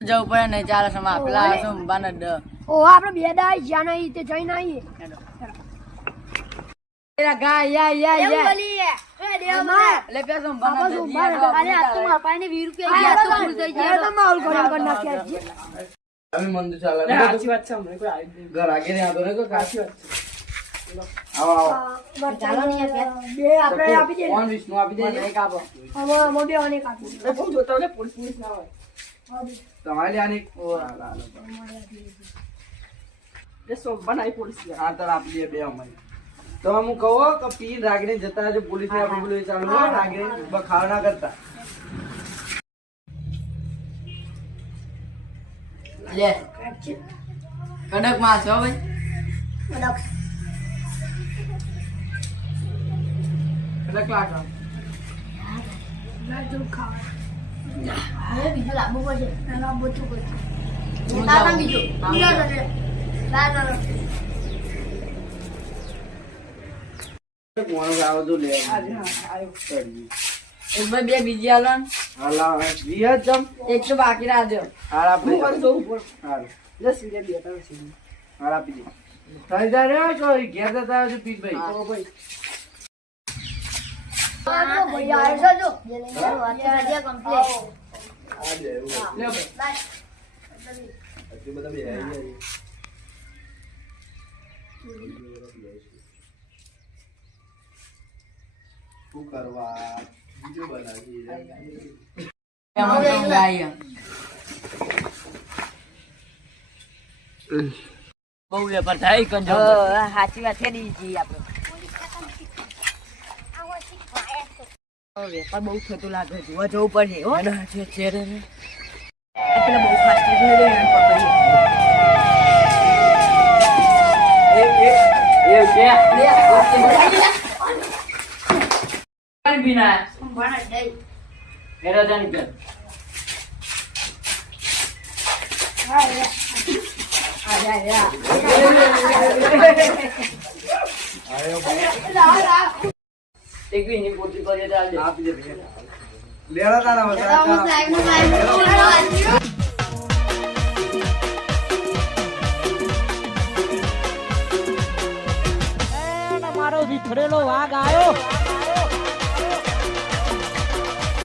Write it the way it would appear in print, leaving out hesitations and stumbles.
જવું પડે નહીં ચાલે સમા પેલા શું બાને ડ ઓ આપણે બે દાઈ જ્યાં નહીં તે જઈને આવીએ પેલા ગા યા એમ બોલી એ દેવમાં લે પેલા શું બાબા બાને શું બાર અરે આ તો મારા પાસે 20 રૂપિયા ગયા તો ભૂલ થઈ ગયા તો માહોલ કરી નાખ્યા છે અમે મંદુ ચાલે સાચી વાત છે હમણાં કોઈ આવી ઘર આગે ને આતો ને કોઈ સાચી વાત આવો આવો ચાલો ને બે આપણે આપી દે કોણ વિષ્ણુ આપી દેજે એક આપો હવે મોબે આને કાપી છે બહુ જોતા હોય પોલીસ ના હોય તમારી આની એ સોમવાન આવી પોલીસ આ તર આપી દે બે અમારી તો હું કહું કે પી રાગીને જતા રહેજો પોલીસ ને આપણે બોલું ચાલુ હો રાગીને બખાવ ના કરતા લે કડક માં છો ભાઈ કડક લાગો બીજું લાંબુ પડશે લાંબુ તો હું બીજું કોણ આવો તો લે આજે હા આવ્યો એક ભાઈ બે બીજી આલો ને. હાલા વિહત જમ એક તો બાકી રાખજો હાલ આપી હું દે જવું પડે હાલ 10 રૂપિયા બેઠા છે હાલ આપી દે થઈ જાય રે કોઈ ઘેર જતા આવજો પીઠભાઈ ઓ ભાઈ ભાઈ આવ્યો જો કમ્પ્લીટ આ દે લે ભાઈ આટલી બધા બે આવી શું કરવા બીજું બનાવી એમાં તો ગાય બહુ વેપાર થાય કંજો સાચી વાત છે જી આપણે વેપાર બહુ થતું લાગે જોવા જવું પડશે હો છે રે પેલા બહુ ફાસ્ટ છે પાણી પીના ભણા દઈ મેરા જાન કર એક બી ની પોતી પર જતા આવજે આપી દે લેડા તારા બધા મારો વિખરેલો વાઘ આવ્યો